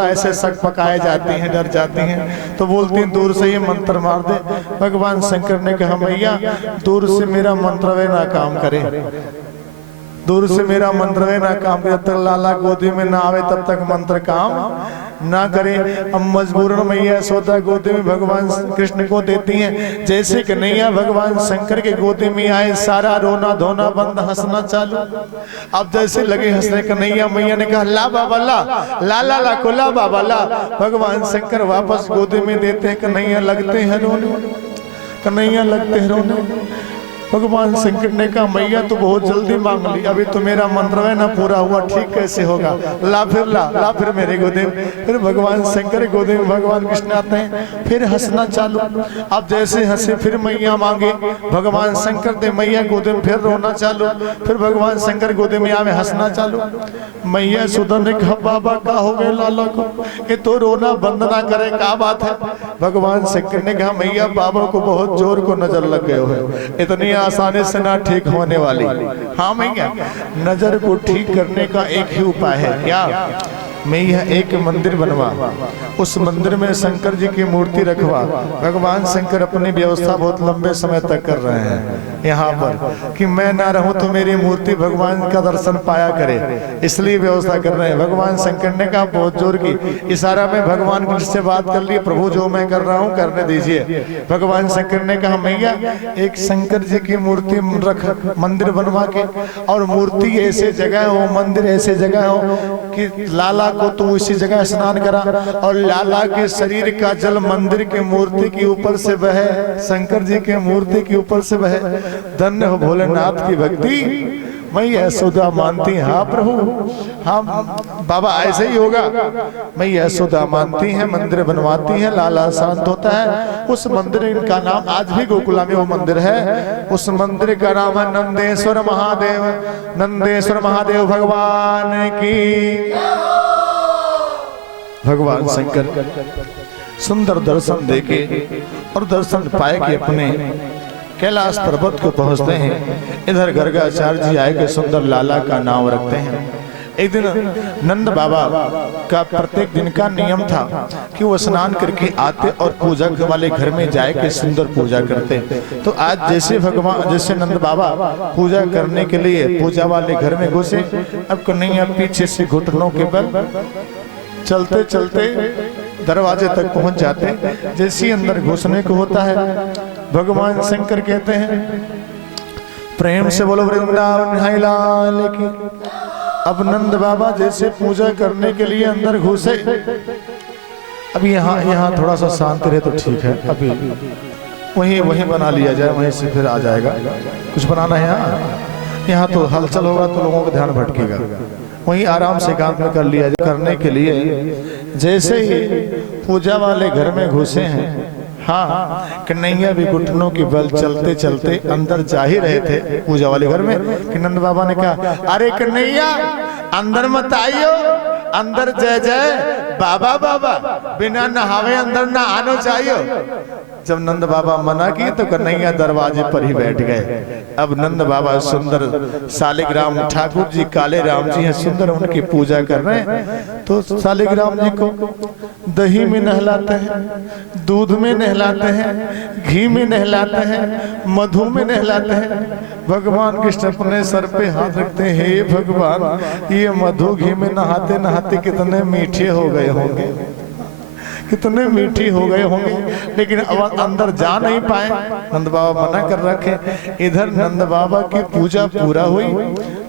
ऐसे शक पकाए जाती हैं, डर जाती हैं, तो बोलती हैं दूर से ही मंत्र मार दे। भगवान शंकर ने कहा मैया दूर से मेरा मंत्रवे ना काम करे, दूर से मेरा मंत्रवे ना काम करे, जब तक लाला गोदी में ना आवे तब तक मंत्र काम ना करे। अब मजबूरन मैया यशोदा गोदी में भगवान कृष्ण को देती हैं। जैसे कन्हैया भगवान शंकर के गोदी में आए, सारा रोना धोना बंद, हंसना चालू। अब जैसे लगे हंसने कन्हैया, मैया ने कहा ला बाबा ला, ला ला ला को ला बाबा ला। भगवान शंकर वापस गोदी में देते हैं, कन्हैया लगते हैं रोने, कन्हैया लगते हैं रोने। भगवान शंकर ने कहा मैया तो बहुत जल्दी मांग ली, अभी तो मेरा मंत्र ना पूरा हुआ, ठीक कैसे होगा, ला फिर ला फिर मेरे गोदे में। फिर भगवान शंकर के गोदे में भगवान कृष्ण आते हैं, फिर हंसना चालू। अब जैसे हंसे फिर मैया मांगे, भगवान शंकर दे मैया गोदे में, फिर रोना चालू। फिर भगवान शंकर गोदे में आवे, हंसना चालू। मैया सुधा ने कहा बाबा का हो गए लाला को, ये तो रोना बंद ना करे, क्या बात है। भगवान शंकर ने कहा मैया बाबा को बहुत जोर को नजर लग गए हो, इतनी आसानी से ना ठीक होने वाली। हाँ मैया, नजर को ठीक करने का एक ही उपाय है, क्या मैया एक मंदिर बनवा, उस मंदिर में शंकर जी की मूर्ति रखवा। भगवान शंकर अपनी व्यवस्था बहुत लंबे समय तक कर रहे हैं यहाँ पर कि मैं ना रहूं तो मेरी मूर्ति भगवान का दर्शन पाया करे, इसलिए व्यवस्था कर रहे हैं। भगवान शंकर ने कहा बहुत जोर की इशारा में भगवान कृष्ण से बात कर ली, प्रभु जो मैं कर रहा हूँ करने दीजिए। भगवान शंकर ने कहा मैया एक शंकर जी की मूर्ति रख मंदिर बनवा के, और मूर्ति ऐसे जगह हो, मंदिर ऐसे जगह हो कि लाला को तू इसी जगह स्नान करा, और लाला के शरीर का जल मंदिर के मूर्ति के ऊपर से बहे, शंकर जी के मूर्ति के ऊपर से बहे। धन्य हो भोलेनाथ की भक्ति। मैं यशोदा मानती, हाँ प्रभु, हाँ बाबा ऐसे ही होगा। मैं यशोदा मानती है, मंदिर बनवाती है, लाला शांत होता है। उस मंदिर का नाम आज भी गोकुला में वो मंदिर है, उस मंदिर का नाम है नंदेश्वर महादेव। नंदेश्वर महादेव भगवान की। भगवान शंकर सुंदर दर्शन देके और दर्शन पाए कि अपने कैलाश पर्वत को पहुंचते हैं। इधर गर्गाचार्य जी आए के सुंदर लाला का नाम रखते हैं। एक दिन नंद बाबा का प्रत्येक दिन का नियम था कि वो स्नान करके आते और पूजा वाले घर में जाए के सुंदर पूजा करते। तो आज जैसे नंद बाबा पूजा करने के लिए पूजा वाले घर में घुसे, अब कन्हैया पीछे से घुटनों के बल चलते चलते दरवाजे तक पहुंच जाते। जैसे अंदर घुसने को होता है, भगवान शंकर कहते हैं प्रेम से बोलो वृंदावन है लाल की। अब नंद बाबा जैसे पूजा करने के लिए अंदर घुसे, अभी यहाँ थोड़ा सा शांति रहे तो ठीक है, अभी वहीं बना लिया जाए, वहीं से फिर आ जाएगा। कुछ बनाना है यहाँ तो हलचल होगा तो लोगों का ध्यान भटकेगा, वहीं आराम से काम में कर लिया जाए। करने के लिए जैसे ही पूजा वाले घर में घुसे हैं, हाँ कन्हैया भी घुटनों के बल चलते चलते अंदर जा ही रहे थे पूजा वाले घर में कि नंद बाबा ने कहा अरे कन्हैया अंदर मत आइयो, अंदर जय जय बाबा बाबा, बिना नहावे अंदर ना आनो चाहिए। जब नंद बाबा मना किए तो कन्हैया दरवाजे पर ही बैठ गए। अब नंद बाबा सुंदर शालिग्राम ठाकुर जी काले राम जी हैं, सुंदर उनकी पूजा कर रहे हैं। तो शालिग्राम जी को दही में नहलाते हैं, दूध में नहलाते हैं, घी में नहलाते हैं, मधु में नहलाते हैं। भगवान कृष्ण अपने सर पे हाथ रखते हैं, हे भगवान ये मधु घी में नहाते नहाते कितने मीठे हो गए होंगे, कितने मीठी हो गए होंगे, लेकिन अब अंदर जा नहीं पाए, नंद बाबा मना कर रखे। इधर नंद बाबा की पूजा पूरा हुई।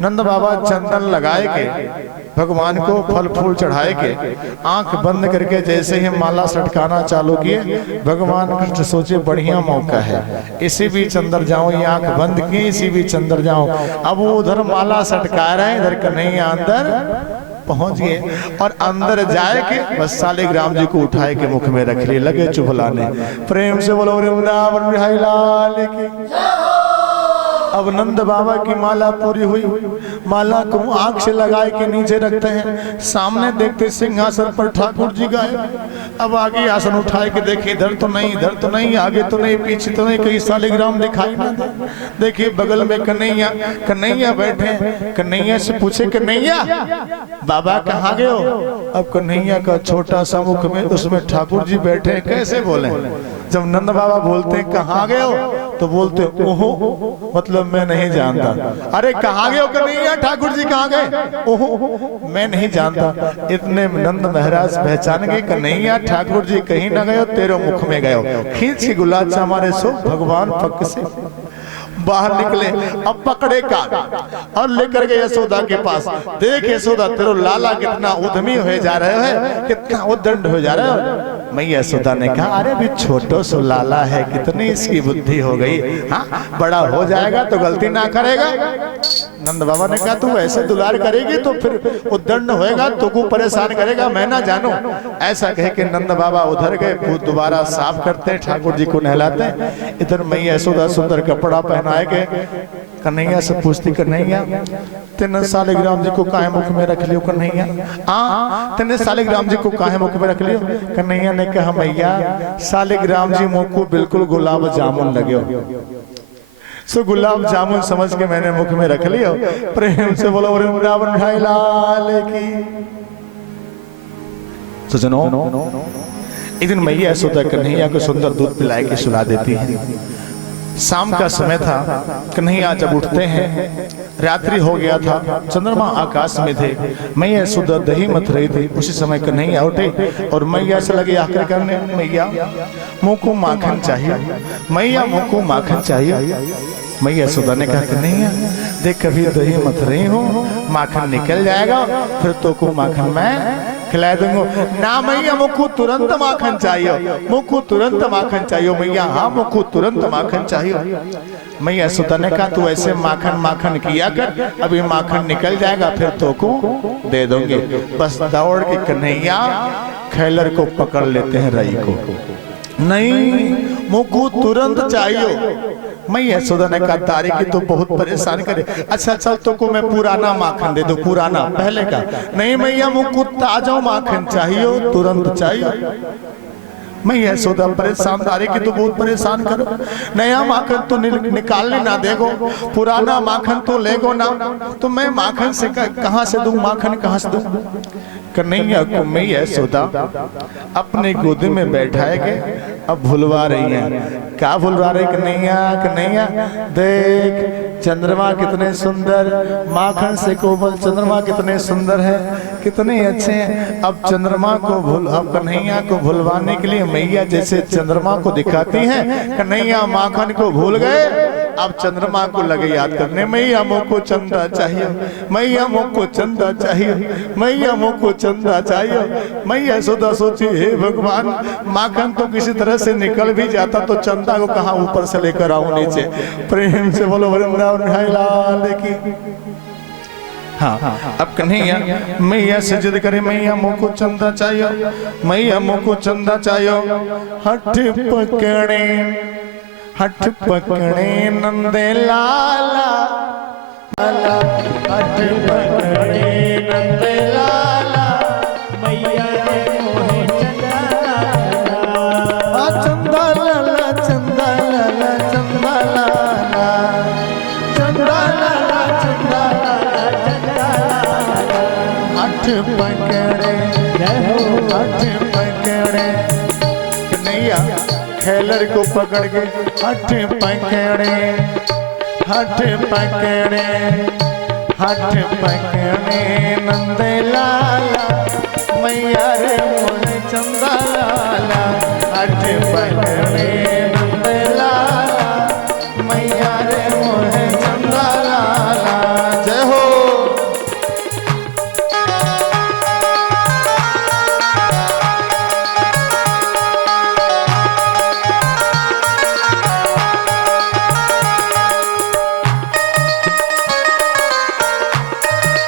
नंद बाबा चंदन लगाए के भगवान को फल फूल चढ़ाए के आंख बंद करके जैसे ही माला सटकाना चालू किए, भगवान कृष्ण सोचे बढ़िया मौका है, इसी बीच अंदर जाऊं। ये आंख बंद किए, इसी बीच अंदर जाऊं। अब वो उधर माला सटका रहे हैं, इधर कन्हैया अंदर पहुंच गए और अंदर जाए के बस शालिग्राम जी को उठाए के मुख में रख लिए, लगे चुभलाने। प्रेम से बोलो वृंदावन बिहारी लाल की। अब नंद बाबा की माला पूरी हुई, माला को आंख से लगाए के नीचे रखते हैं, सामने देखते सिंहासन पर ठाकुर जी गायब। अब आगे आसन उठाए के देखे, इधर तो नहीं, इधर तो नहीं, आगे तो नहीं, पीछे तो नहीं, कहीं शालिग्राम दिखाई ना दे। देखिए बगल में कन्हैया, कन्हैया बैठे। कन्हैया से पूछे, कन्हैया बाबा कहाँ गए हो? अब कन्हैया का छोटा सा मुख में उसमें ठाकुर जी बैठे, कैसे बोले? जब नंद बाबा बोलते कहाँ गए हो तो बोलते ओहो, मतलब मैं नहीं जानता। अरे कहाँ गए हो कन्हैया, ठाकुर जी कहाँ गए? ओहो मैं नहीं जानता। इतने नंद महाराज पहचान गए, कन्हैया ठाकुर जी कहीं ना गए, तेरे मुख में गए। खींच के गुलाब हमारे सो भगवान पक से बाहर निकले। अब पकड़े का और लेकर गए यशोदा के पास। देख यशोदा तेरो लाला कितना उद्यमी हो जा रहे है, कितना उद्दंड हो जा रहे हो। मैया यशोदा ने कहा अरे भी छोटो सो लाला है, कितनी इसकी बुद्धि हो गई, हाँ बड़ा हो जाएगा तो गलती ना करेगा। नंद बाबा ने कहा तू ऐसे दुलार करेगी तो फिर उद्दंड होएगा, तो को परेशान करेगा, मैं ना जानू। ऐसा कह के नंद बाबा उधर गए, दोबारा साफ करते, ठाकुर जी को नहलाते। इधर मैया यशोदा सुंदर कपड़ा पहनाए के कन्हैया से पूछती, कन्हैया तेने शालिग्राम जी को काहे मुख में रख लियो? कन्हैया तेने शालिग्राम जी को काहे मुख में रख लियो? कन्हैया ने कहा मैया शालिग्राम जी मुख को बिल्कुल गुलाब जामुन लगे हो, सो गुलाब जामुन समझ के मैंने मुख में रख लिया। प्रेम से बोलो वृंदावन ढाई लाल की। सजनों एक दिन मैया यशोदा कन्हैया को सुंदर दूध पिलाए के सुला देती है। शाम का समय था, कन्हैया जब उठते हैं, रात्रि हो गया था, चंद्रमा आकाश में थे, मैया यशोदा दही मथ रही थी। उसी समय कन्हैया उठे और मैया से लगे आकर करने, मैया मुंह को माखन चाहिए, मैया मुंह को माखन चाहिए। मैया यशोदा ने कहा कन्हैया देख कभी दही मथ रही हूँ, माखन निकल जाएगा फिर तो को माखन मैं खिला दूंगा। ना मैया मुझको तुरंत माखन चाहिए, मुझको तुरंत माखन चाहिए मैया, हाँ मुझको तुरंत माखन चाहिए। मैया यशोदा ने कहा तू ऐसे माखन माखन किया कर, अभी माखन निकल जाएगा फिर तो को दे दूंगे। बस दौड़ के कन्हैया खैलर को पकड़ लेते हैं, रई को। नहीं मुझको तुरंत चाहिए। मैया यशोदा ने कहा तारी की तो बहुत परेशान करे। अच्छा चल तो को मैं पुराना माखन दे दो, पुराना पहले का। नहीं मैया मुझको ताजा माखन चाहिए, तुरंत चाहिए। मैया यशोदा परेशान, तारी की तो बहुत परेशान करो। नया माखन तो निकालने ना देगो, पुराना माखन तो लेगो ना, तो मैं माखन से कहाँ से दूं, माखन कहाँ से दूं? कन्हैया को मैया यशोदा अपने गोदी में बैठाएंगे। अब भुलवा रही हैं, क्या भुलवा रही कन्हैया? कन्हैया देख चंद्रमा कितने सुंदर, माखन से कोमल चंद्रमा कितने सुंदर है, कितने अच्छे हैं। अब चंद्रमा को अब कन्हैया को भुलवाने के लिए मैया जैसे चंद्रमा को दिखाती हैं, कन्हैया माखन को भूल गए। अब चंद्रमा को लगे याद करने, मैया मुझको चंदा चाहिए, मैया मुझको चंदा चाहिए, मैया मुझको चंदा चाहिए। मैया यशोदा सोची हे भगवान माखन तो किसी तरह से निकल भी जाता तो चंदा को कहाँ ऊपर से लेकर आऊं नीचे। प्रेम से बोलो वृंदावन ढाई लाल की। हाँ अब कन्हैया मैया से जिद करे, मैया मुझको चंदा चाहिए, मैया मुझको चंदा चाहिए। हठ पकड़े नंदे लाला, हठ पकड़े नंदे लाला, मैया ने मोहे चंदा लाला, चंदा लाला, चंदा लाला, चंदा लाला, चंदा लाला, चंदा लाला, चंदा लाला। हठ पकड़े हठ पकड़े कन्हैया खैलर को पकड़ के हठ पकड़े, हठ पकड़े, हठ पकड़े नंदे लाला, मैया रे मोहे चंदा लाला। हठ पकड़े नंदे लाला, मैया रे मोहे चंदा लाला। जय हो।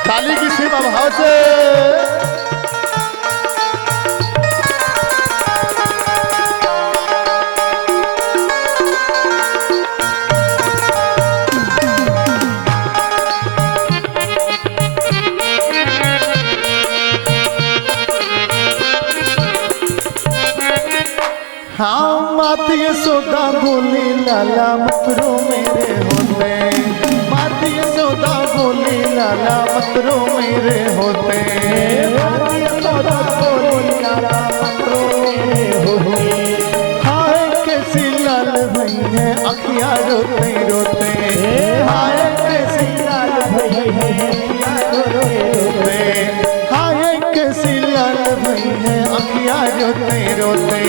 ताली की सेवा भाव से हाँ मात यशोदा बोली लाला मत रो मेरे होते, मात यशोदा बोली लाला मत रो मेरे होते, मात यशोदा बोली लाला मत रो मेरे होते। हाय कैसी लाल भई है अखियाँ रोते रोते, हाय कैसी लाल भई है अखियाँ रोते रोते, हाय कैसी लाल भई है अखियाँ रोते रोते,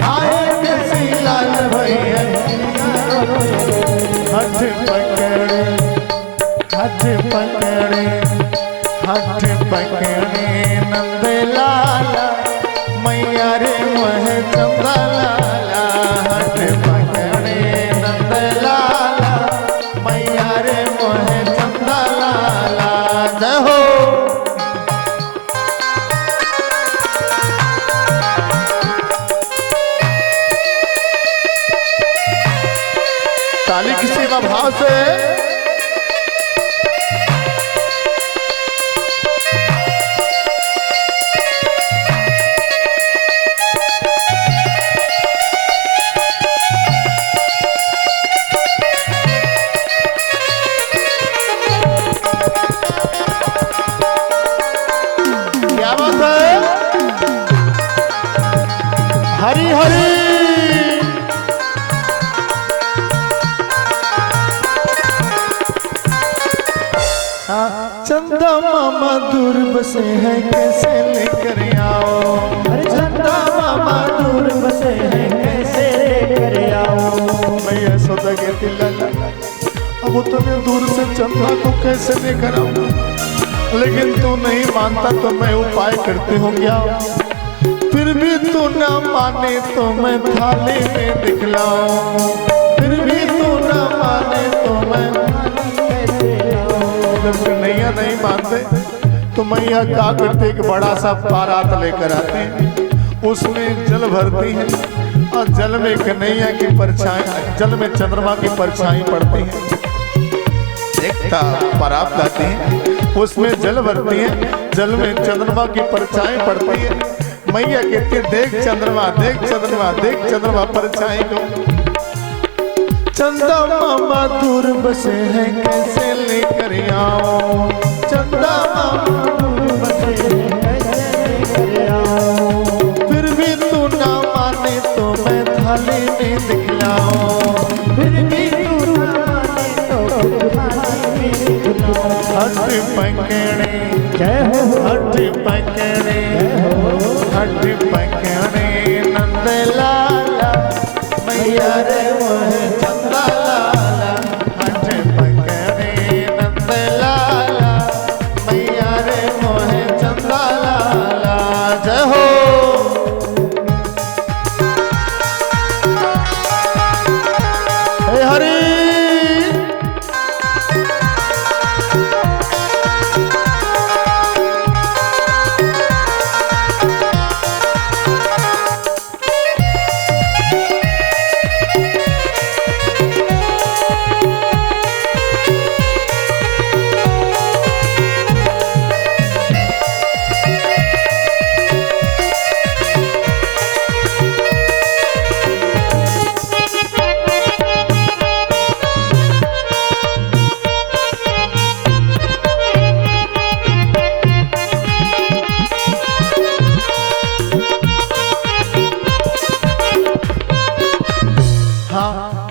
हाय कैसी लाल भई है हाथ पकड़े हाथ पकड़े हाथ पकड़े नंद लाला मैया रे मोह चंदा लाला, हाथ पकड़े नंद लाला मैया रे मोह चंदा लाला। जय हो। ताली की सेवा भाव से क्या बात है। हरी हरी चंदा मामा दूर बसे हैं कैसे लेकर आओ, अरे चंदा मामा दूर बसे हैं कैसे लेकर आओ। मैं यशोदा कहती लाला अब उतने दूर से चंदा को कैसे लेकर आऊं, लेकिन तू नहीं मानता तो मैं उपाय करती हूँ क्या, फिर भी तू ना माने तो मैं थाली में दिखलाऊं, फिर भी तू ना माने तो मैं जब कन्हैया नहीं मानते तो मैया क्या करते एक बड़ा सा पारात लेकर आते हैं, उसमें जल भरती है और जल में कन्हैया की परछाई, जल में चंद्रमा की परछाई पड़ती है, एक परात लाती है उसमें जल भरती है, जल में चंद्रमा की परछाई पड़ती है, मैया कहती है देख चंद्रमा देख चंद्रमा देख चंद्रमा परछाई को। चंदा मामा दूर बसे हैं कैसे लेकर आओ, चंदा मामा दूर बसे हैं कैसे लेकर आओ, फिर भी तू ना माने तो मैं थाली में दिखलाऊं, फिर भी तू ना माने तो थाली में दिखलाऊं। हट पकड़े जय हो हट पकड़े हट पकड़े नंद लाला मैया रे मोह चंदा लाला, हट पकड़े नंद लाला मैया रे मोह चंदा लाला। जय हो। हे हरी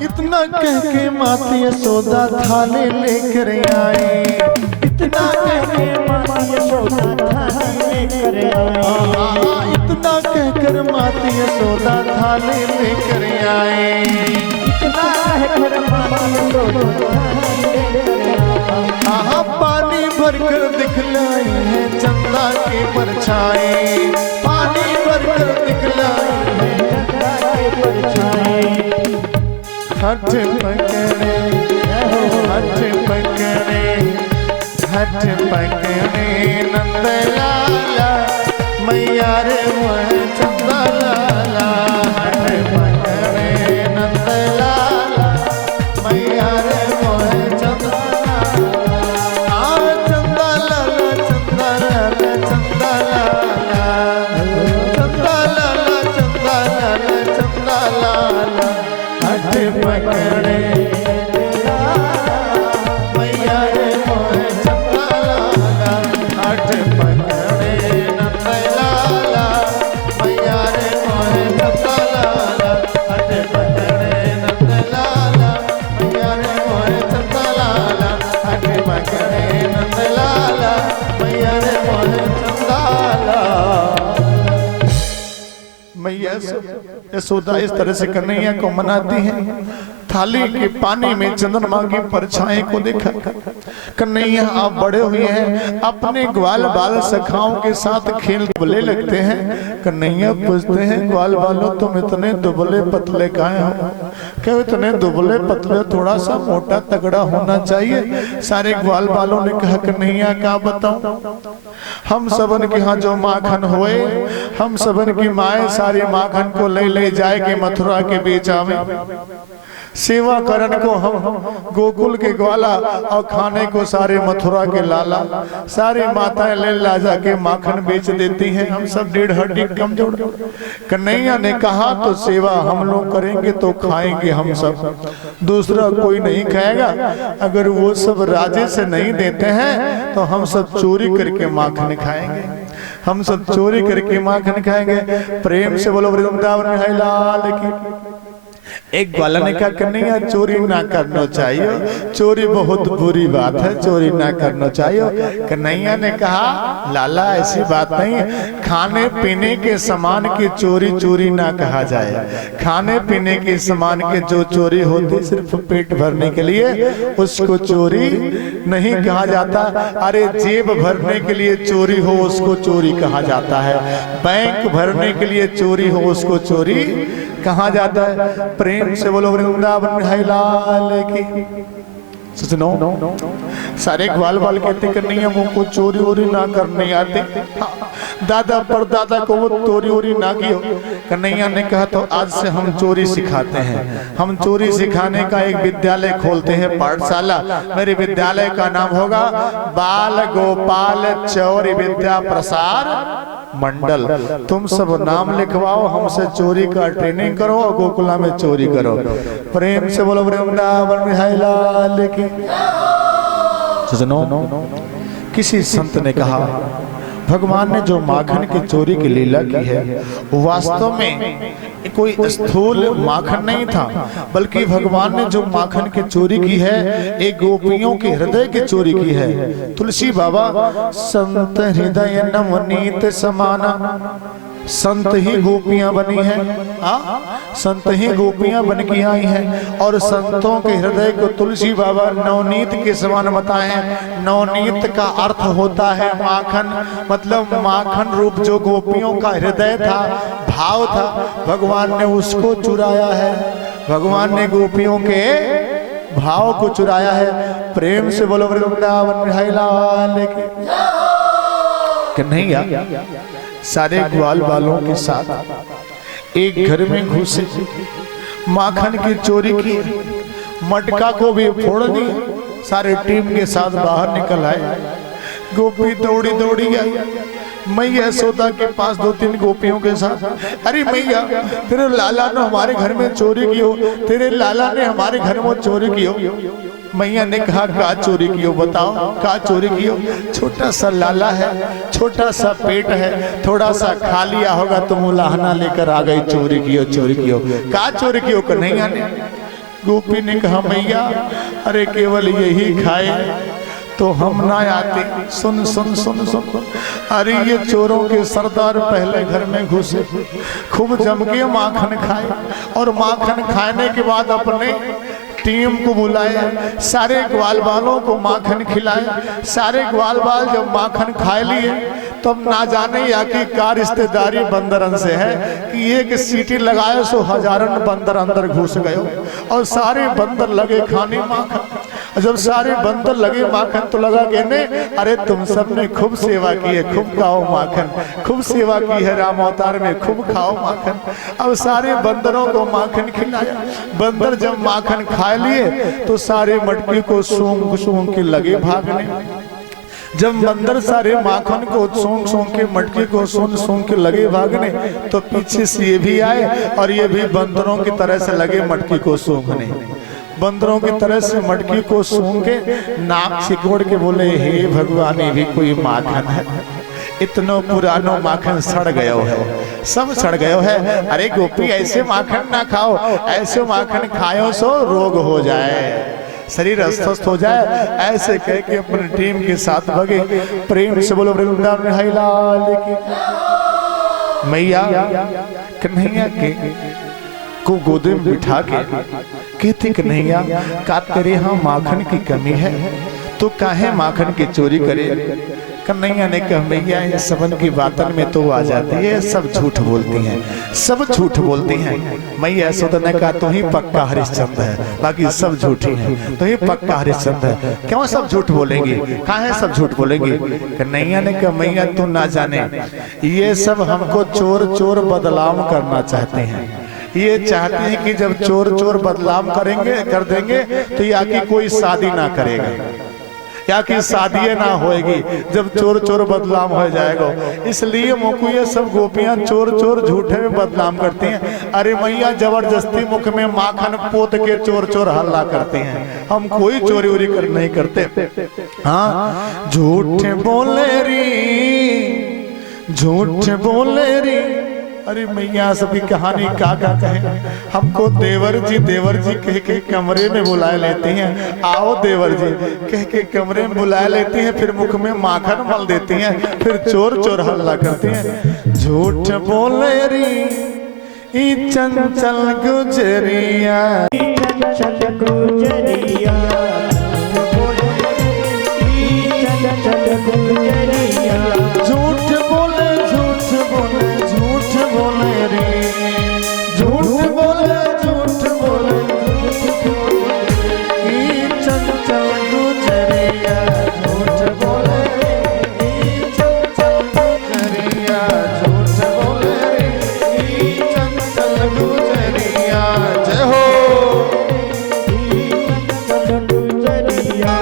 इतना कह के माता यशोदा थाले लेकर आए, इतना कह के माता यशोदा थाली लेकर आए, इतना कहकर माता यशोदा थाले लेकर आए, इतना कहकर माता यशोदा थाली लेकर आए। हाँ पानी भरकर दिखलाई है चंदा के परछाई, पानी भरकर दिखलाई है चंदा के परछाई। हट पकड़े हट पकड़े हट पकड़े नंद लाला मैया रे मोह चंदा लाला, हट पकड़े नंद लाला मैया रे मोह चंदा लाला, चंदा लाला चंदा लाला चंदा लाला चंदा लाला चंदा लाला चंदा मैया यशोदा इस तरह से कन्हैया को मनाती है। थाली के पानी में चंद्रमा की परछाई को देखा। कन्हैया आप बड़े हुए हैं, अपने ग्वाल बाल सखाओं के साथ खेल दुबले लगते हैं। कन्हैया पूछते हैं ग्वाल बालों तुम इतने दुबले पतले काहे हो? क्यों इतने दुबले पतले, थोड़ा सा मोटा तगड़ा होना चाहिए। सारे ग्वाल बालों ने कहा कन्हैया क्या बताऊं, हम सबन के यहाँ जो माखन हुए, हम सबन की माए सारे माखन को ले जाए के मथुरा के बीच आवे। सेवा करन को हम गोकुल के ग्वाला और खाने को सारे मथुरा के लाला। सारी माताएं ले ला जाके माखन बेच देती हैं, हम सब 1.5 हड्डी कमजोर। कन्हैया ने कहा तो सेवा हम लोग करेंगे तो खाएंगे हम सब, दूसरा कोई नहीं खाएगा। अगर वो सब राजे से नहीं देते हैं तो हम सब चोरी करके माखन खाएंगे, हम सब चोरी करके माखन खाएंगे। प्रेम से बोलो वृंदावन है लाल की। एक ग्वाला ने कहा कन्हैया चोरी ना करना चाहिए, चोरी बहुत बुरी बात है, चोरी ना करना चाहिए। कन्हैया ने कहा लाला ऐसी बात नहीं, खाने पीने के सामान की चोरी चोरी ना कहा जाए। खाने पीने के सामान के जो चोरी होती सिर्फ पेट भरने के लिए, उसको चोरी नहीं कहा जाता। अरे जेब भरने के लिए चोरी हो उसको चोरी कहा जाता है, बैंक भरने के लिए चोरी हो उसको चोरी कहा जाता है। प्रेम से बोलो वृंदावन है लाल की। सुनो सारे ग्वाल बाल कहते कन्हैया मुझको चोरी वोरी ना करने आते। हाँ, दादा पर दादा को वो चोरी वोरी ना कियो। कन्हैया ने कहा तो आज से हम चोरी सिखाते हैं, हम चोरी सिखाने का एक विद्यालय खोलते हैं, पाठशाला। मेरे विद्यालय का नाम होगा बाल गोपाल चौरी विद्या प्रसार मंडल। तुम सब नाम लिखवाओ, हमसे चोरी का ट्रेनिंग करो और गोकुला में चोरी करो। प्रेम से बोलो वृंदावन है लाल की। सुनो किसी संत ने कहा भगवान ने जो माखन की चोरी की लीला की है वास्तव में कोई स्थूल माखन नहीं था, बल्कि भगवान ने जो माखन की चोरी की है एक गोपियों के हृदय की चोरी की है। तुलसी बाबा संत हृदय नवनीत समाना, संत ही गोपियां बनी हैं, संत ही गोपियां बन के आई हैं। और संतों के हृदय को तुलसी बाबा नवनीत के समान बताए हैं। नवनीत का अर्थ होता है माखन, मतलब माखन रूप जो गोपियों का हृदय था, भाव था, भगवान ने उसको चुराया है। भगवान ने गोपियों के भाव को चुराया है। प्रेम से बोलो वृंदावन है लाल की। कन्हैया सारे ग्वाल बालों के साथ एक घर में घुसे, माखन की चोरी की, मटका को भी फोड़ दी, सारे टीम के साथ बाहर निकल आए। गोपी दौड़ी दौड़ी गई मैया यशोदा के पास 2-3 गोपियों के साथ। अरे मैया तेरे लाला ने हमारे घर में चोरी की हो, तेरे लाला ने हमारे घर में चोरी की हो। मैया ने कहा का चोरी की हो, बताओ का चोरी की हो। छोटा सा लाला है, छोटा सा पेट है, थोड़ा सा खा लिया होगा तो मुलाहना लेकर आ गई, चोरी की हो, चोरी की हो। का चोरी की हो कन्हैया ने। गोपी ने कहा मैया अरे केवल यही खाए तो हम ना आते। सुन सुन सुन सुन, अरे ये चोरों के सरदार पहले घर में घुसे, खूब जम के माखन खाए और माखन खाने के बाद अपने टीम को बुलाए, सारे ग्वाल बालों को माखन खिलाए। सारे ग्वाल बाल जब माखन खा लिए तब ना जाने या कि का रिश्तेदारी बंदरन से है कि एक सीटी लगाए सो हजारन बंदर अंदर घुस गए और सारे बंदर लगे खाने माखन। जब सारे बंदर लगे माखन तो लगा कहने अरे तुम सब ने खूब सेवा की है, खूब खाओ माखन, खूब सेवा की है राम अवतार में, खूब खाओ माखन। अब सारे बंदरों को माखन खिलाया। बंदर जब माखन खा लिए तो सारे मटकी को सूंघ सूंघ के लगे भागने। जब बंदर सारे माखन को सूंघ सूंघ के मटकी को सूंघ सूंघ के लगे भागने तो पीछे से ये भी आए और ये भी बंदरों की तरह से लगे मटकी को सूंघने। बंदरों की तरह से मटकी को सूंघ के नाक सिकोड़ के बोले हे भगवान ये भी कोई माखन है, इतना पुरानो माखन सड़ गयो है, सब सड़ गयो है। अरे गोपी ऐसे माखन ना खाओ, ऐसे माखन खाओ सो रोग हो जाए, शरीर अस्वस्थ हो जाए। ऐसे कह के अपनी टीम के साथ भगे। प्रेम से बोलो वृंदावन है लाल की। मैया कन्हैया के को गोदे में बिठा के कहती कन्हैया का तेरे यहाँ माखन की कमी है तो काहे माखन की चोरी करे। कन्हैया ने कहा मैया इन सबन की बातन में तो आ जाती है, सब झूठ बोलती हैं, सब झूठ बोलती हैं। मैया यशोदा ने कहा तू ही पक्का हरिश्चंद्र है, बाकी सब झूठी हैं, तू ही पक्का हरिश्चंद्र है। क्यों सब झूठ बोलेंगी, काहे सब झूठ बोलेंगी। कन्हैया ने कहा मैया तू ना जाने ये सब हमको चोर चोर बदलाव करना चाहते हैं, ये चाहते हैं कि जब चोर चोर बदलाव करेंगे कर देंगे तो या कि कोई शादी ना करेगा या कि शादी ना होएगी जब चोर चोर बदलाव हो जाएगा। इसलिए मुझको ये सब गोपियां चोर चोर झूठे में बदनाम करती हैं। अरे मैया जबरदस्ती मुख में माखन पोत के चोर चोर हल्ला करते हैं, हम कोई चोरी वोरी कर नहीं करते। हाँ झूठ बोले री, झूठ बोले री। अरे मैया सबकी कहानी काका कहे, हमको देवर जी कह के कमरे में बुला लेते हैं, आओ देवर जी कह के कमरे में बुला लेते हैं, फिर मुख में माखन मल देती हैं, फिर चोर चोर हल्ला करते हैं। झूठ बोले री ई चंचल गुजरिया, चंचल गुजरिया, चंचल गुजरिया। झूठ बोले झूठ बोले झूठ बोले रे, झूठ बोले झूठ बोले ई चंचल गुजरिया, झूठ बोले रे ई चंचल गुजरिया, झूठ बोले रे ई चंचल गुजरिया। जय हो चंचल गुजरिया।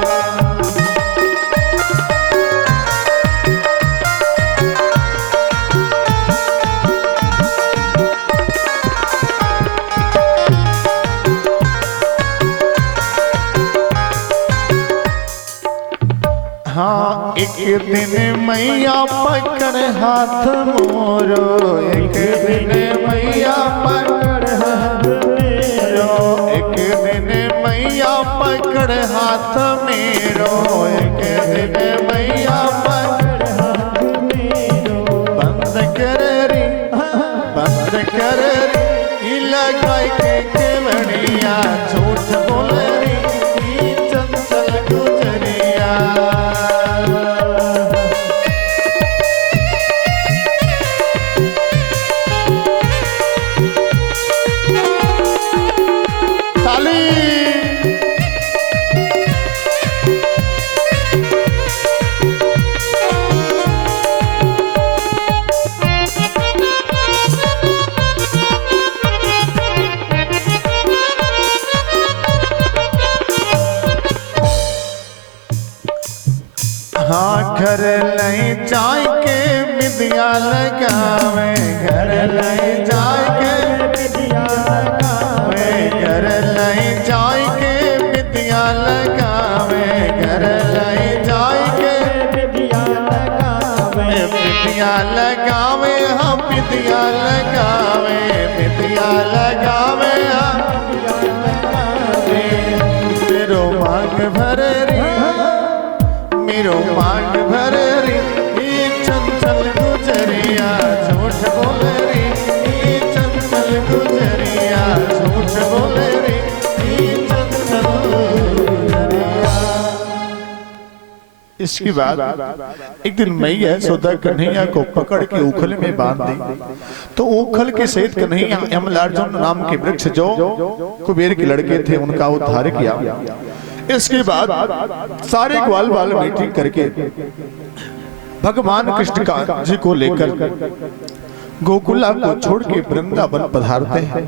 हाँ एक दिन मैया पकड़ हाथ मोरो, एक दिन मैया पकड़ हाथ मेरो, एक दिन मैया पकड़ हाथ मेरो, एक दिन मैया पकड़ हाथ मेरो। बंद कर री बंद कर री लगाई के केवड़िया, झूठ बोल री ई चंचल गुजरिया। हाँ घर नहीं जाए के विद्या लगावे, घर नहीं जाए के विद्या लगावे, घर नहीं जाए के विद्या लगावे, घर नहीं जाए के विद्या लगावे। विद्या लगावे, हम विद्या लगावे, विद्या लगावे हम मेरो मांग भर री, मेरो मांग भर री ई चंचल गुजरिया, झूठ बोल री ई चंचल गुजरिया, झूठ बोल री ई चंचल गुजरिया। इसके बाद एक दिन मैया यशोदा कन्हैया को पकड़ के उखल में बांध दी, तो उखल के सहित कन्हैया यमलार्जुन नाम के वृक्ष जो कुबेर के लड़के थे उनका उद्धार किया। इसके बाद सारे ग्वाल बाल मीटिंग करके भगवान कृष्ण का जी को लेकर गोकुला को छोड़ के वृंदावन पधारते हैं।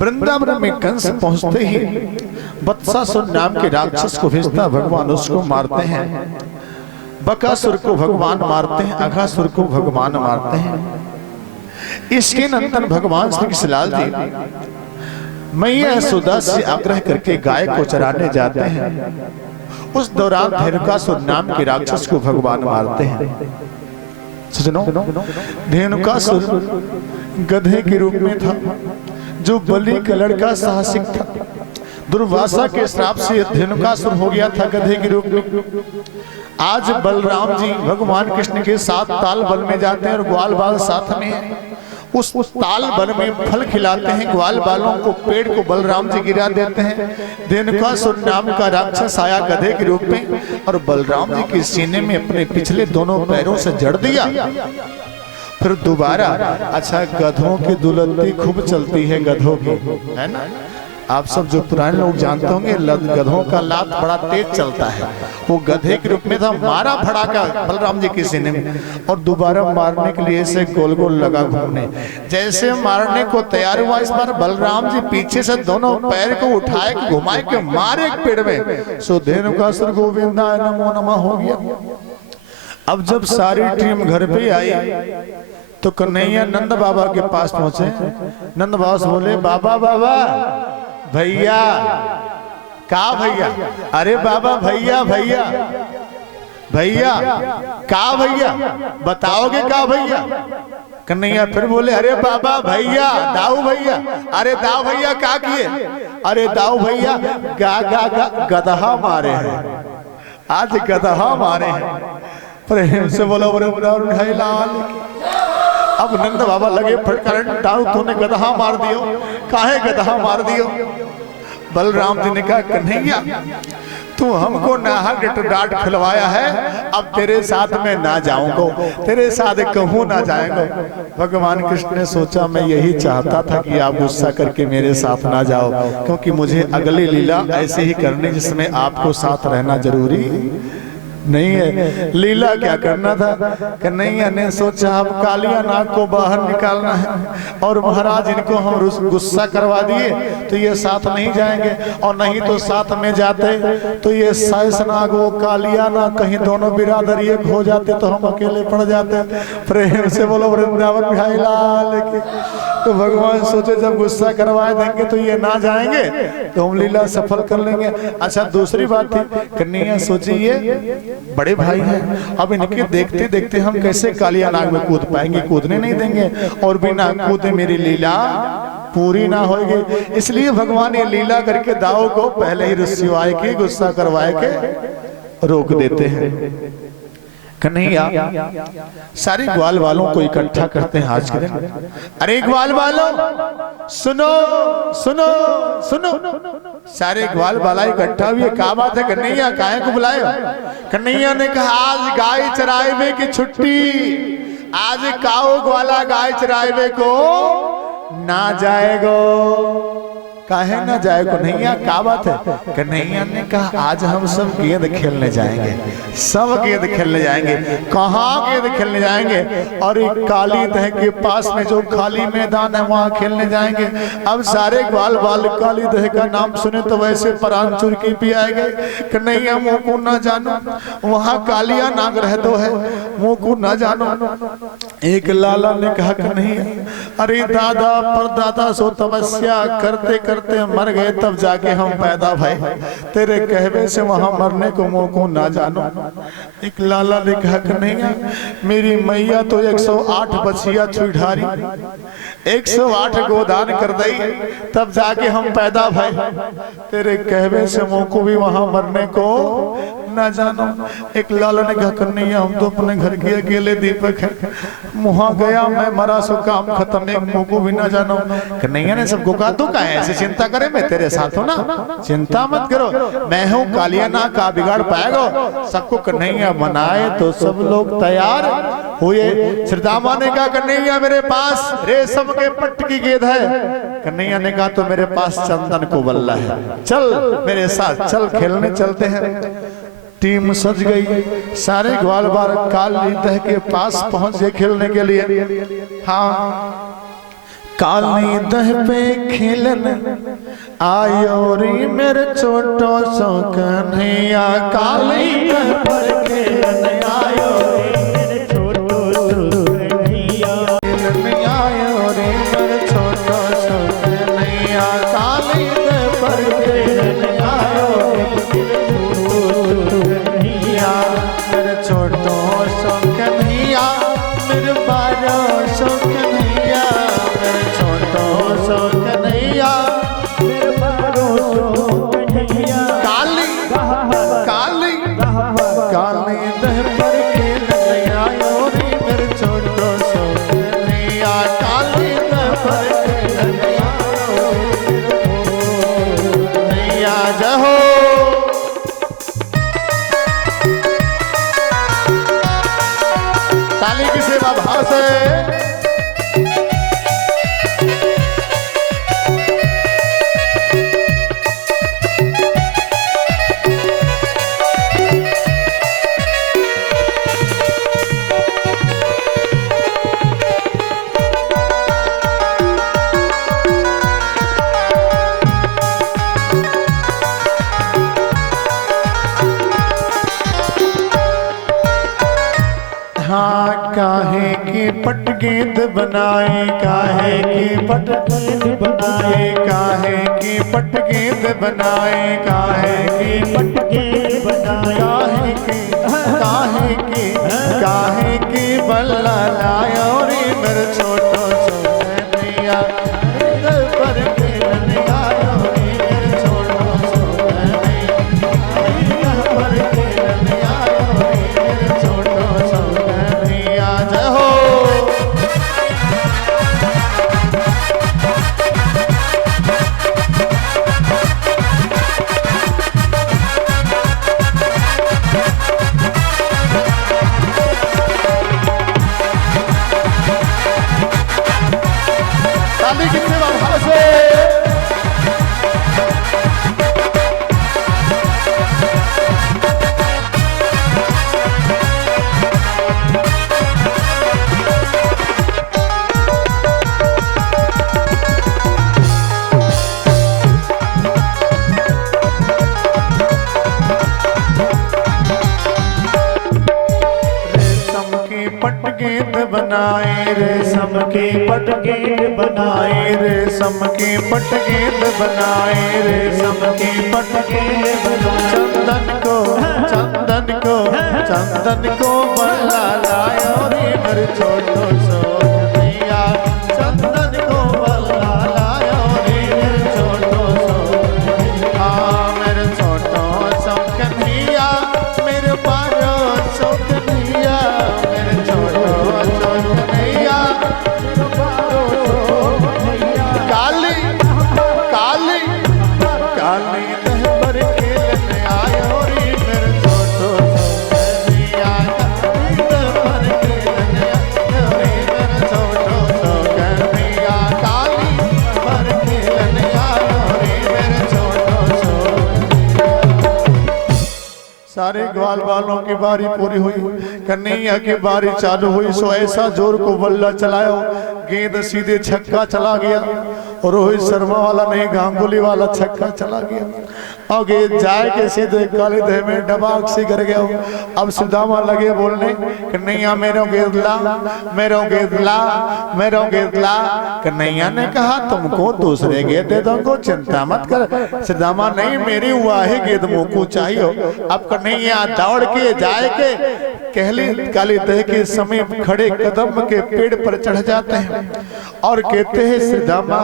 वृंदावन में कंस पहुंचते ही बत्सासुर नाम के राक्षस को भेजता, भगवान उसको मारते हैं। बकासुर को भगवान मारते हैं, अघासुर को भगवान मारते हैं। इसके नंतर भगवान श्री कृष्णलाल जी मैया यशोदा से आग्रह करके गाय को चराने जाते हैं। उस दौरान धेनुकासुर नाम के राक्षस को भगवान मारते हैं। सजनों धेनुकासुर गधे के रूप में था, जो बलि का लड़का साहसिक था। दुर्वासा के श्राप से धेनुकासुर हो गया था गधे के रूप में। आज बलराम जी भगवान कृष्ण के साथ ताल वन में जाते हैं और ग्वाल बाल साथ में है। उस ताल वन में फल खिलाते हैं, ग्वाल बालों को पेड़ को बलराम जी गिरा देते हैं। धेनुकासुर नाम का राक्षस आया गधे के रूप में और बलराम जी के सीने में अपने पिछले दोनों पैरों से जड़ दिया। फिर दोबारा, अच्छा गधों की दुलत्ती खूब चलती है गधों की, है ना। आप सब जो पुराने लोग जानते होंगे गधों का लात बड़ा तेज चलता है। वो गधे के रूप में था, मारा भड़ाका बलराम जी के सीने में और दोबारा मारने के लिए ऐसे गोल गोल लगा घूमने। जैसे मारने को तैयार हुआ, इस बार बलराम जी पीछे से दोनों पैर को उठाए घुमाए के मारे एक पेड़ में। सो धेनुकासुर गोविंदा नमो नमः हो गया। अब जब सारी टीम घर पे आई तो कन्हैया नंद बाबा के पास पहुंचे। नंद बाबा से बोले, बाबा बाबा भैया, का भैया? अरे बाबा भैया भैया भैया, का भैया बताओगे का भैया? कन्हैया फिर बोले, अरे बाबा भैया दाऊ भैया। अरे दाऊ भैया का किए? अरे दाऊ भैया गा गा गा गदहा मारे हैं, आज गदहा मारे हैं। प्रेम से बोला वृंदावन लाल। अब नंद बाबा लगे फटकार, दाऊ तूने गदहा मार दियो, काहे गदहा मार दियो? बलराम जी ने कहा, कन्हैया तू हमको नाहक डांट खिलवाया है, अब तेरे साथ में ना जाऊंगा, तेरे साथ कहूँ ना जाएगा। भगवान कृष्ण ने सोचा, मैं यही चाहता था कि आप गुस्सा करके मेरे साथ ना जाओ, क्योंकि मुझे अगली लीला ऐसे ही करनी जिसमें आपको साथ रहना जरूरी नहीं है। लीला क्या करना था? कन्हैया ने सोचा अब कालिया नाग को बाहर निकालना है और महाराज इनको हम गुस्सा करवा दिए तो ये साथ नहीं जाएंगे, और नहीं तो साथ में जाते तो ये साइस नाग वो कालिया नाग कहीं दोनों बिरादर एक हो जाते तो हम अकेले पड़ जाते। प्रेम से बोलो वृंदावन बिहारी लाल की। तो भगवान सोचे जब गुस्सा करवा देंगे तो ये ना जाएंगे तो हम लीला सफल कर लेंगे। अच्छा दूसरी बात थी, कन्हैया सोची ये बड़े भाई हैं, अब इनके देखते देखते हम कैसे कालिया नाग में कूद पाएंगे? कूदने नहीं देंगे, और बिना कूदे मेरी लीला पूरी ना होगी। इसलिए भगवान ये लीला करके दाऊ को पहले ही रस्सिवाए के गुस्सा करवाए के रोक देते हैं। कन्हैया सारे ग्वाल वालों को इकट्ठा करते हैं आज के दिन। अरे ग्वाल वालों सुनो सुनो सुनो, सारे ग्वाल वाला इकट्ठा हुए। क्या बात है कन्हैया, काहे को बुलाए? कन्हैया ने कहा, आज गाय चराइबे की छुट्टी, आज काओ ग्वाला गाय चराइबे को ना जाएगो। काहे ना जाए कन्हैया, क्या बात है? कन्हैया ने कहा, आज हम सब गेंद खेलने जाएंगे, सब गेंद खेलने जाएंगे। कहाँ गेंद खेलने जाएंगे? और एक काली दह के पास में जो खाली मैदान है वहाँ खेलने जाएंगे। अब सारे ग्वाल बाल काली दह का नाम सुने तो वैसे परान चुरकी भी आएंगे। कन्हैया मुँह को ना जानो, वहाँ कालिया नाग रह दो है, मुँह को ना जानो। एक लाला ने कहा, कन्हैया अरे दादा परदादा सो तपस्या करते करते मर गए, तब जाके हम पैदा भाई, तेरे कहवे से वहां मरने को मुंह को ना जानो। एक लाला ने कहा, कन्हैया मेरी मैया तो 108 बछिया छुड़ारी, 108 गोदान कर दई, तब जाके हम पैदा भाई, तेरे कहवे से मुंह को भी वहां मरने को ना जानो। एक लाला ने कहा, कन्हैया हम तो अपने घर के अकेले दीपक है, वहां गया मैं मरा सो काम खत्म, एक मुंह को भी ना जानो। कन्हैया ने सबको कहा, तू का ऐसे चिंता करे, मैं तेरे साथ हूं ना, चिंता मत करो, मैं हूं, कालिया नाग का बिगाड़ पाएगा। सबको कन्हैया मनाए तो सब लोग तैयार हुए। श्रीदामा ने कहा, कन्हैया मेरे पास रेशम के पट्ट की गेंद है। कन्हैया ने कहा, तो मेरे पास चंदन को बल्ला है, चल मेरे साथ चल खेलने चलते हैं। टीम सज गई, सारे ग्वाल बाल काली दह के पास पहुंच गए खेलने के लिए। हाँ काली दह पे खेलन आयो रे मेरे छोटो सो कन्हैया, काली दह पर खेलन आयो रे मेरे छोटो सो कन्हैया, खेलन आयो रे मेरे छोटो सो कन्हैया, काली दह पर खेलन आयो मेरे छोटो सो कन्हैया, मेरे बारो सो कन्हैया, मेरे छोटो सो कन्हैया, मेरे बारो सो गेंद बनाए काहे की पट गेंद बनाए काहे की पट गेंद बनाए काहे की पट गेंद बनाए काहे की बल्ला लाया और मेरे छोटो सोने मैया पर खेलने आयो मेरे छोटो सोने मैया पर खेलने आयो मेरे छोटो सोने मैया जय हो। ताली कितने बार भाव से रेशम की पट गेंद बनाए रेशम की पट गेंद बनाए रेशम की पट गेंद बनाए रेशम की पट गेंद बनाए चंदन को बल्ला लायो रे मेरे छोटो सो मैया चंदन को बल्ला लायो रे मेरे छोटो सो मेरे छोटो सो कन्हैया मेरे पारो सो कन्हैया मेरे छोटो सो कन्हैया मेरे पारो सो काली काली काली दह पर खेलने आयो रे मेरे छोटो सो कन्हैया दह पर खेलने आयो रे मेरे छोटो सो कन्हैया काली पर खेलने आयो रे मेरे छोटो सो। सारे ग्वाल वालों की बारी पूरी हुई, कन्हैया की बारी चालू हुई। सो ऐसा जोर को बल्ला चलायो, गेंद सीधे छक्का चला गया। और रोहित शर्मा वाला नहीं, गांगुली वाला छक्का चला गया। और गेंद जाए के सीधे काले देह में डबाक से गिर गया। अब सुदामा लगे बोलने, कन्हैया मेरो गेंद ला, मेरो गेंद ला, मेरो गेंद ला। कन्हैया ने कहा तुमको दूसरे गेंद दे दूंगा, चिंता मत कर। सुदामा नहीं, मेरी हुआ है गेंद मुझको चाहिए। अब कन्हैया दौड़ के जाए के कहली काली देह के समीप खड़े कदम के पेड़ पर चढ़ जाते हैं और कहते हैं श्रीदामा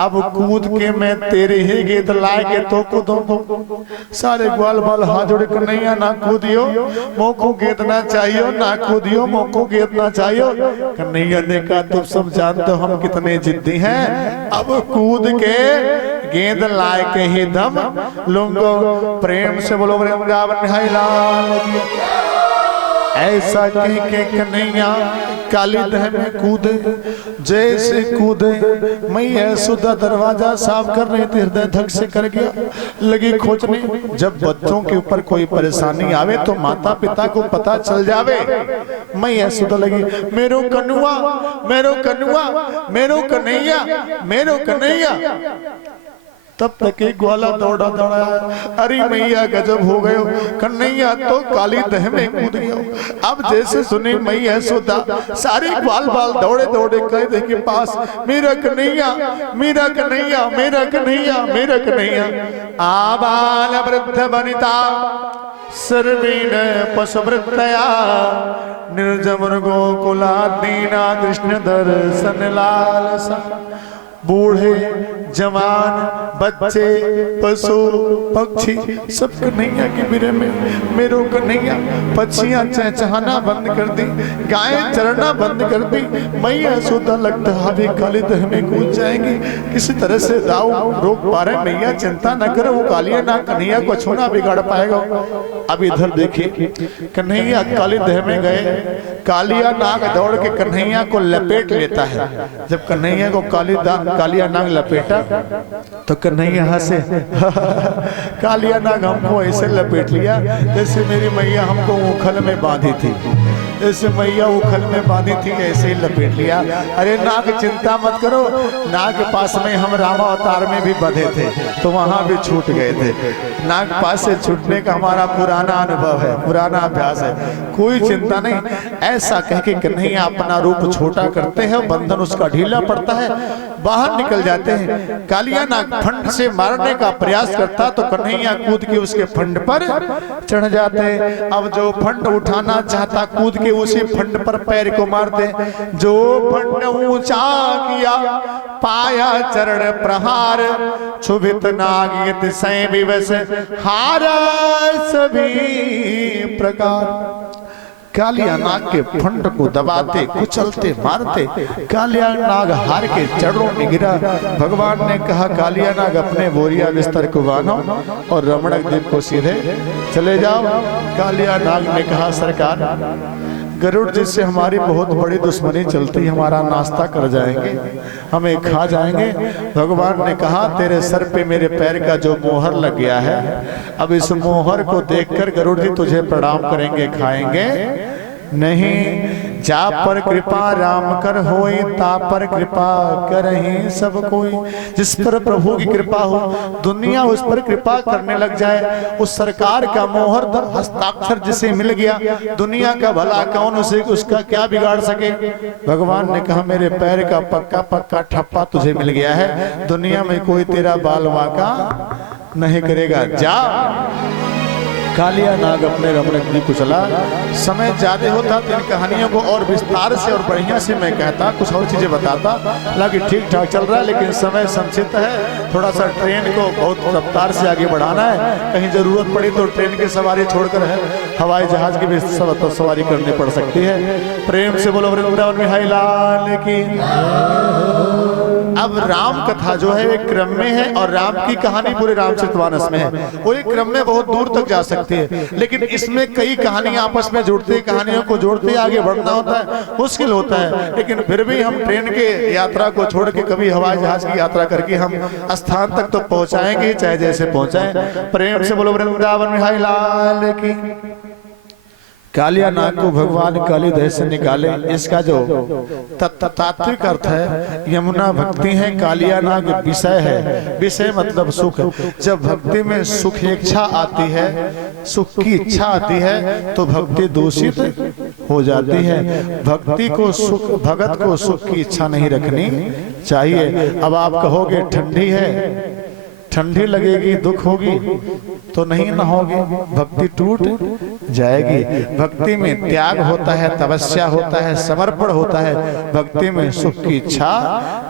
अब कूद के मैं तेरी ही गेंद लाए के तो कूदूंगा। सारे ग्वाल बाल हाथ जोड़े, कन्हैया ना कूदियो, मोको गेंद ना चाहिए, ना कूदियो, मोको गेंद ना चाहिए। कन्हैया ने कहा तुम सब जानते हो हम कितने जिद्दी हैं, अब कूद के गेंद लाए के ही दम लूंगो। प्रेम से बोलो वृंदावन है लाल। ऐसा कह के कन्हैया काली दह में कूदे, जैसे कूदे मैया सुधा दरवाजा साफ कर रही थी, हृदय धक से कर गया, लगी खोजने। जब बच्चों के ऊपर कोई परेशानी आवे तो माता पिता को पता चल जावे। मैया सुधा लगी मेरो कन्हुआ, मेरो कन्हुआ, मेरो कन्हैया, मेरो कन्हैया। तब तक एक ग्वाला दौड़ा दौड़ा, अरे मैया गजब हो गयो, कन्हैया तो काली दह में कूद गया। अब जैसे सुने मैया सुधा, सारे ग्वाल बाल दौड़े दौड़े कहते के पास, मेरा कन्हैया, मेरा कन्हैया, मेरा कन्हैया, मेरा कन्हैया। आबाल वृद्ध वनिता सर्वेण पशुवृत्तया निर्जमन गोकुला दीना कृष्ण दर्शन लालसा। बूढ़े जवान बच्चे पशु पक्षी सब कन्हैया के बिरे में, मेरो कन्हैया। पक्षियां चहचहाना बंद कर दी, गायें चरना बंद कर दी। मैया सोता लगता अभी काली दह में कूद जाएंगी, किसी तरह से दाव रोक पा रहे। मैया चिंता न करे, वो कालिया ना कन्हैया को छूना बिगाड़ पाएगा। अब इधर देखिए, कन्हैया काली दह में गए, कालिया नाग दौड़ के कन्हैया को लपेट लेता है। जब कन्हैया को कालिया नाग लपेटा तो कन्हैया हंसे, कालिया नाग हमको ऐसे लपेट लिया जैसे मेरी मैया हमको उखल में बांधी थी। जैसे मैया उखल में बांधी थी ऐसे ही लपेट लिया। अरे नाग चिंता मत करो, नाग पास में हम रामावतार में भी बंधे थे तो वहां भी छूट गए थे। नाग पास से छूटने का हमारा पुराना अनुभव है, पुराना अभ्यास है, कोई चिंता नहीं। ऐसा कह के कन्हैया अपना रूप छोटा करते हैं, बंधन उसका ढीला पड़ता है, बाहर निकल जाते हैं। कालिया नाग फंड से मारने का प्रयास करता तो कन्हैया कूद के उसके फंड पर चढ़ जाते। अब जो फंड उठाना चाहता कूद के उसी फंड पर पैर को मारते। जो फंड ऊंचा किया पाया चरण प्रहार, क्षुभित नाग यति सै विवश हारा सभी प्रकार। कालिया नाग के फंड को दबाते कुचलते मारते कालिया नाग हार के चरणों में गिरा। भगवान ने कहा कालिया नाग अपने बोरिया बिस्तर को बांधो और रमणक द्वीप को सीधे चले जाओ। कालिया नाग ने कहा सरकार गरुड़ जी से हमारी बहुत बड़ी दुश्मनी चलती, हमारा नाश्ता कर जाएंगे, हमें खा जाएंगे। भगवान ने कहा तेरे सर पे मेरे पैर का जो मोहर लग गया है, अब इस मोहर को देखकर गरुड़ जी तुझे प्रणाम करेंगे, खाएंगे नहीं। जा पर कृपा राम कर होई, ता पर कृपा करहि सब कोई। जिस पर प्रभु की कृपा हो दुनिया उस पर कृपा करने लग जाए। उस सरकार का मोहर हस्ताक्षर जिसे मिल गया, दुनिया का भला कौन उसे उसका क्या बिगाड़ सके। भगवान ने कहा मेरे पैर का पक्का पक्का ठप्पा तुझे मिल गया है, दुनिया में कोई तेरा बाल वाका नहीं करेगा, जा। कालिया नाग अपने रमणक द्वीप को चला। समय ज्यादा होता तो इन कहानियों को और विस्तार से और बढ़िया से मैं कहता, कुछ और चीजें बताता, हालांकि ठीक ठाक चल रहा है लेकिन समय संक्षिप्त है। थोड़ा सा ट्रेन को बहुत रफ्तार से आगे बढ़ाना है, कहीं जरूरत पड़ी तो ट्रेन की सवारी छोड़कर है हवाई जहाज की भी सवारी करनी पड़ सकती है। प्रेम से बोलो वृंदावन बिहारी लाल की। अब राम कथा जो है एक क्रम में है और राम की कहानी पूरे रामचरितमानस में है, वो एक क्रम में बहुत दूर तक जा सकती है, लेकिन इसमें कई कहानियां आपस में जुड़ती, कहानियों को जोड़ते आगे बढ़ना होता है, मुश्किल होता है। लेकिन फिर भी हम ट्रेन के यात्रा को छोड़ के कभी हवाई जहाज की यात्रा करके हम स्थान तक तो पहुंचाएंगे, चाहे जैसे पहुंचाएं। प्रेम से बोलो वृंदावन बिहारी लाल की। कालिया नाग को भगवान कालीदह से निकाले, इसका जो तात्विक अर्थ है यमुना भक्ति है, कालिया नाग विषय है। विषय मतलब सुख। जब भक्ति में सुख इच्छा आती है, सुख की इच्छा आती है तो भक्ति दूषित हो जाती है। भक्ति को सुख, भगत को सुख की इच्छा नहीं रखनी चाहिए। अब आप कहोगे ठंडी है, ठंडी लगेगी, दुख होगी तो नहीं ना होगी, भक्ति टूट जाएगी। भक्ति में त्याग होता है, तपस्या होता है, समर्पण होता है, भक्ति में सुख की इच्छा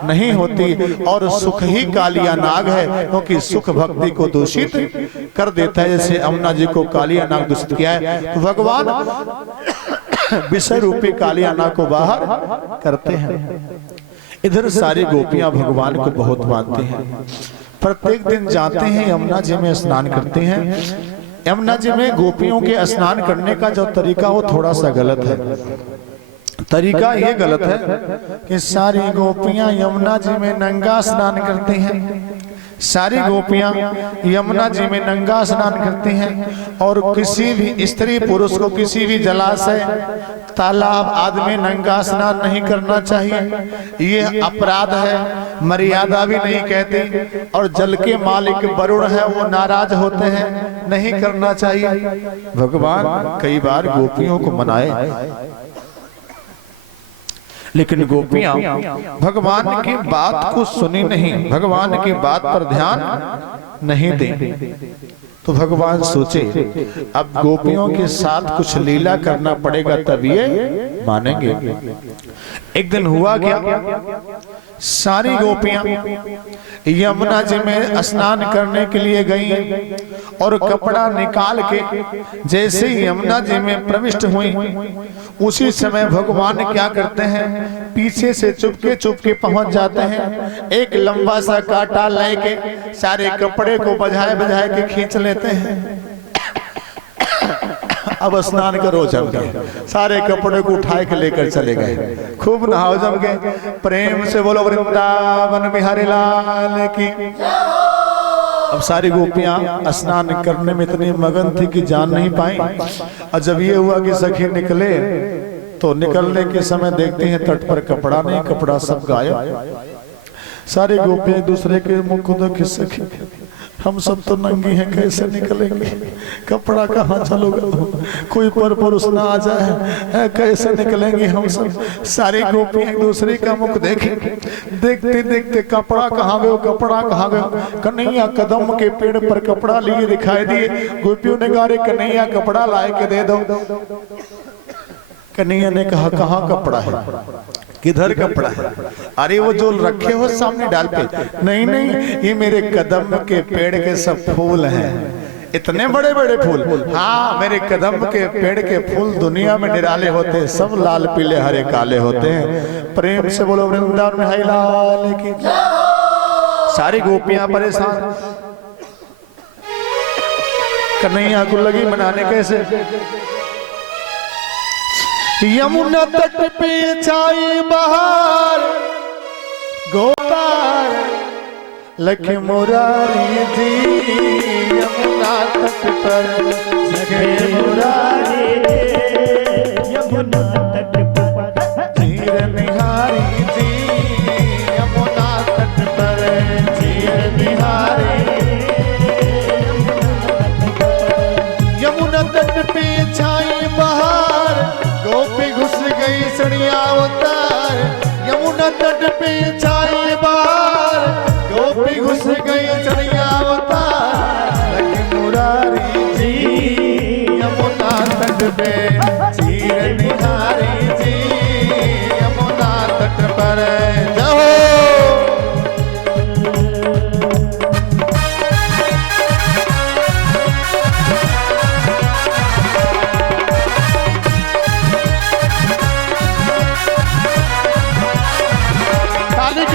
नहीं होती। और सुख ही कालिया नाग है, क्योंकि सुख भक्ति को दूषित कर देता है। जैसे अमना जी को कालिया नाग दूषित किया है, तो भगवान विषय रूपी कालिया नाग को बाहर करते हैं। इधर सारी गोपियां भगवान को बहुत मानती हैं, प्रत्येक दिन जाते हैं यमुना जी में स्नान करते हैं। यमुना जी में गोपियों के स्नान करने का जो तरीका वो थोड़ा सा गलत है। तरीका ये गलत है कि सारी गोपियां यमुना जी में नंगा स्नान करती हैं, सारी गोपियां यमुना जी में नंगा स्नान करती हैं। और किसी भी स्त्री पुरुष को किसी भी जलाशय, तालाब आदि में नंगा स्नान नहीं करना चाहिए, ये अपराध है, मर्यादा भी नहीं कहती। और जल के मालिक वरुण है, वो नाराज होते हैं, नहीं करना चाहिए। भगवान कई बार गोपियों को मनाए, लेकिन गोपियां भगवान की बात को सुनी नहीं, भगवान की बात पर ध्यान नहीं दें। तो भगवान सोचे अब गोपियों के साथ कुछ लीला करना पड़ेगा तब ये मानेंगे। एक दिन हुआ क्या, सारी गोपियां यमुना जी में स्नान करने के लिए गईं और कपड़ा निकाल के जैसे ही यमुना जी में प्रविष्ट हुई, उसी समय भगवान क्या करते हैं, पीछे से चुपके पहुंच जाते हैं, एक लंबा सा कांटा लेके सारे कपड़े को बजाए बजाए के खींच लेते हैं। अब स्नान करो जम के, सारे कपड़े को उठाए के लेकर चले गए, खूब नहाओ जम के। प्रेम से बोलो वृंदावन बिहारी लाल की। अब सारी गोपियां स्नान करने में इतनी मगन थी कि जान नहीं पाई। और जब ये हुआ कि सखी निकले तो निकलने के समय देखते हैं तट पर कपड़ा नहीं, कपड़ा सब गायब। सारे गोपियां एक दूसरे के मुख को देख सके, हम सब तो नंगी हैं, कैसे निकलेंगे, कपड़ा कहाँ चलोगा, कोई पर पुरुष ना आ जाए, कैसे निकलेंगे हम सब। सारी गोपियां एक दूसरे का मुख देखे, देखते देखते कपड़ा कहाँ गयो, कपड़ा कहाँ गयो। कन्हैया कदम के पेड़ पर कपड़ा लिए दिखाई दिए। गोपियों ने कहा, कन्हैया कपड़ा लाए के दे दो। कन्हैया ने कहा, कहाँ कपड़ा है, किधर कपड़ा है? अरे वो जो रखे हो सामने डाल पे। नहीं नहीं, ये मेरे कदम के पेड़ के सब फूल हैं, इतने बड़े बड़े फूल। हाँ, मेरे कदम के पेड़ के फूल दुनिया में निराले होते हैं, सब लाल पीले हरे काले होते हैं। प्रेम से बोलो वृंदावन में लाल की। सारी गोपियां परेशान। कन्हैया को लगी मनाने कैसे। यमुना तट पे छाई बहार, गोपाल लखे मुरारी जी। यमुना तट पर लखे मुरारी, यमुना तट पर धीर निहारी जी। यमुना तट पर धीर निहारी। यमुना तट पे छाई बहार, गोपी घुस गई सड़िया उतार। यमुना तट पे छाई बहार, गोपी घुस गई सड़िया उतार। लखे मुरारी जी, यमुना तट पे चीर निहारी जी। यमुना तट पर जाओ।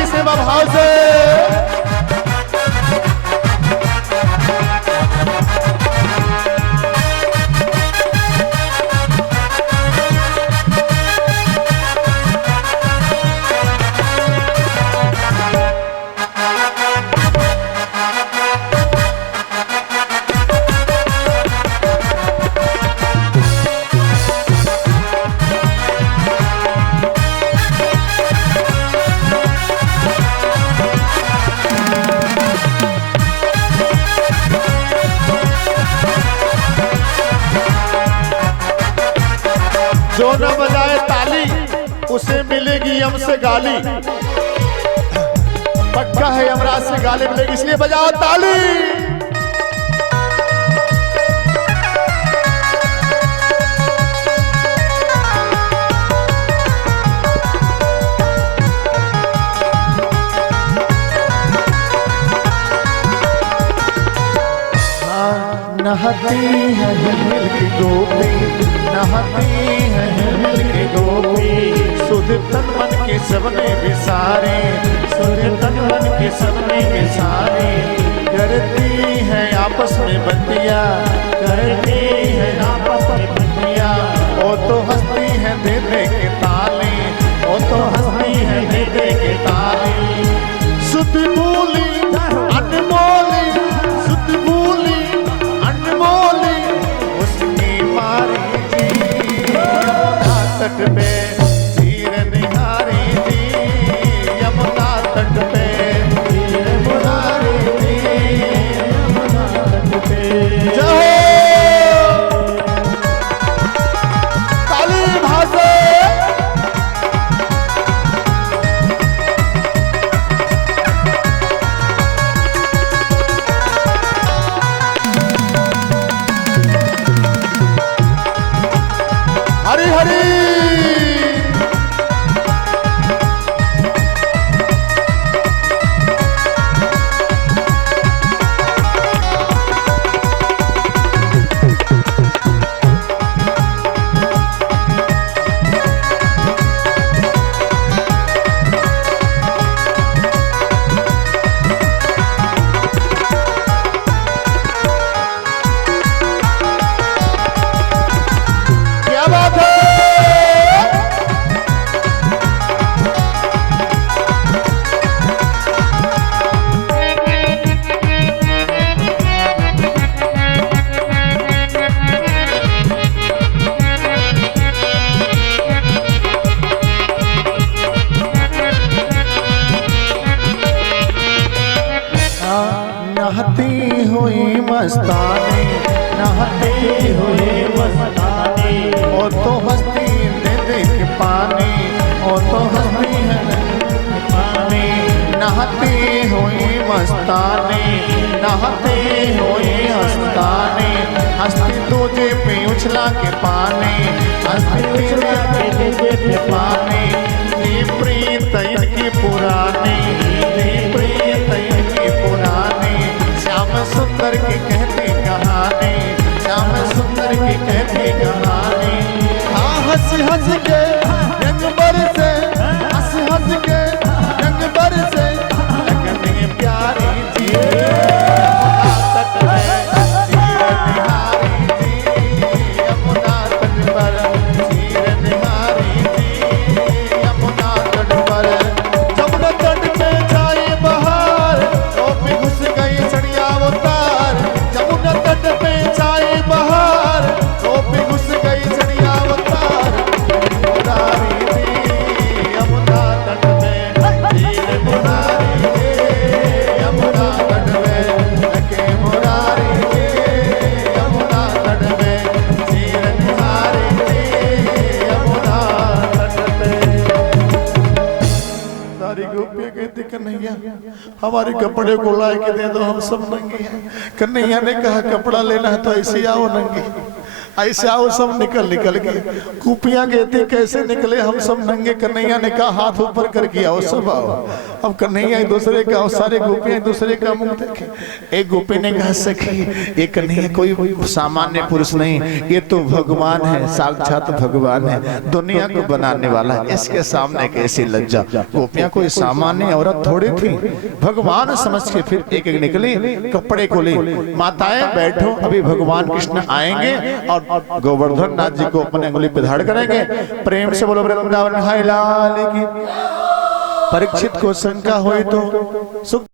सेवा भाव से जो न बजाए ताली उसे मिलेगी यम से गाली। पक्का है यमराज से गाली मिलेगी, इसलिए बजाओ ताली। नहाती है हिल की गोपी, नहाती है हिल की गोपी। सुध तन मन के सबने विसारे, सुध तन मन के सबने विसारे। करती है आपस में बंदिया, करती है आपस में बंदिया। वो तो हंसती है दे दे के ताली, वो तो हंसती है दे दे के ताली। सुध बोली अनमोली, सुध बोली अनमोली, उसकी मारी जी। यमुना तट पे धीर निहारी जी। यमुना तट पे धीर निहारी जी। यमुना तट पे जाओ। ताली भाषे मस्तानी, नहाते हुए मस्तानी, ओ तो हस्ती दे देख पानी, ओ तो हस्ती है पानी, नहाते हुए मस्तानी, नहाते हुए हस्तानी, हस्ती तुझे पे उछला के पानी, हस्ती तुझे पे पानी, ये प्रीत इनकी पुरानी, ये प्रीत इनकी पुरानी, श्याम सुंदर की कहती कहानी, श्याम सुंदर की कहती कहानी। हाँ हंस हंस के रंग बरसे, हंस हंस के रंग बरसे, लगनी प्यारी जी तट में चीर निहारी जी, यमुना तट पर चीर निहारी जी, यमुना तट पर। जमुना तट पे छाई बहार, तो भी घुस गई सड़िया उतार, जमुना तट पे छाई बहार, तो भी घुस गई सड़िया उतार, मुरारी जी यमुना तट में चीर मुरारी जी, यमुना तट में लगे मुरारी जी, यमुना तट में चीर निहारी जी, यमुना तट पे। सारी गोपियां कहती कन्हैया हमारे कपड़े को ला के दे दो, हम सब नंगे हैं। कन्हैया ने कहा कपड़ा लेना है तो ऐसे आओ नंगे, ऐसे आओ। सब निकल गए। गोपियां कहती कैसे निकले, हम सब नंगे। कन्हैया ने कहा हाथ ऊपर करके आओ, सब आओ। अब कन्हैया एक दूसरे का, सारे गोपियां एक दूसरे का मुंह देखे। एक गोपी ने कहा सखी ये कन्हैया कोई सामान्य पुरुष नहीं, ये तो भगवान है, साक्षात भगवान है, दुनिया को बनाने वाला, इसके सामने कैसी लज्जा। गोपियां कोई सामान्य औरत थोड़ी थी, भगवान समझ के फिर एक एक निकली, कपड़े को ली। माताएं बैठो, अभी भगवान कृष्ण आएंगे और गोवर्धन नाथ जी को अपने अंगुली पे धारण करेंगे। प्रेम से बोलो वृंदावन हाय लाल की। परीक्षित को शंका हुई तो सुख